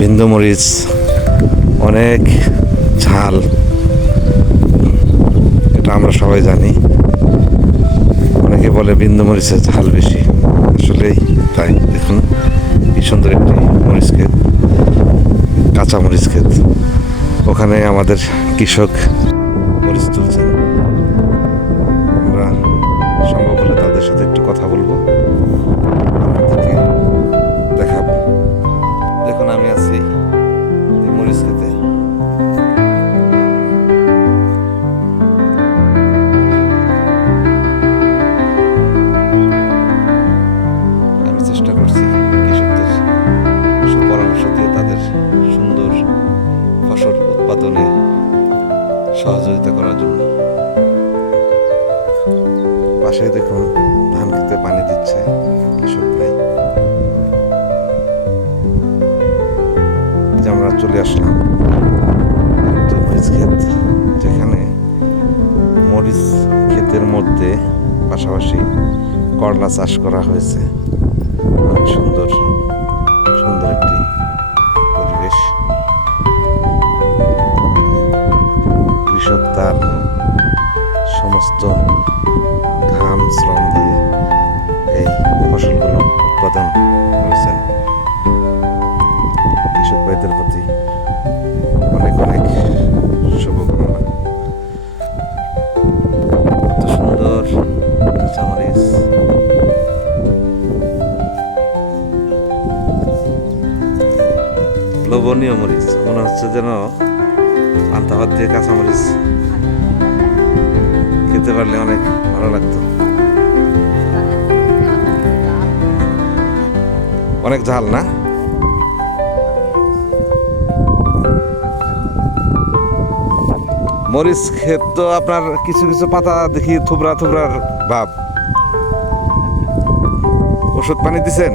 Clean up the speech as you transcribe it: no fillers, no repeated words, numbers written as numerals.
বিন্দু মরিচ অনেক ঝাল, এটা আমরা সবাই জানি। অনেকে বলে বিন্দু মরিচের ঝাল বেশি, আসলেই তাই। দেখুন কি সুন্দর একটি মরিচ ক্ষেত, কাঁচা মরিচ ক্ষেত। ওখানে আমাদের কৃষক মরিচ তুলছেন। আমরা সম্ভব হলে তাদের সাথে একটু কথা বলবো, আপনাদেরকে দেখাবো। দেখুন আমি আছি এই মরিচ খেতে। আমি চেষ্টা করছি কৃষকদের সুপরামর্শ দিয়ে তাদের সুন্দর ফসল উৎপাদনে সহযোগিতা করার জন্য। পাশে দেখুন ধান খেতে পানি দিচ্ছে কৃষক ভাই। যে আমরা চলে আসলাম একটি মরিচ ক্ষেত, যেখানে মরিচ ক্ষেতের মধ্যে পাশাপাশি করলা চাষ করা হয়েছে। অনেক সুন্দর সুন্দর একটি পরিবেশ। কৃষক তার সমস্ত ঘাম শ্রম দিয়ে এই ফসলগুলো উৎপাদন করেছেন। কৃষক ভাইদের প্রতি অনেক অনেক শুভকামনা। কত সুন্দর কাঁচামরিচ, লোভনীয় মরিচ। মনে হচ্ছে যেন পান্তা ভাত দিয়ে কাঁচামরিচ খেতে পারলে অনেক ভালো লাগতো। অনেক ঝাল না? মরিচ ক্ষেত তো আপনার কিছু কিছু পাতা দেখি থুবড়া থুবড়ার ভাব। ওষুধ পানি দিছেন?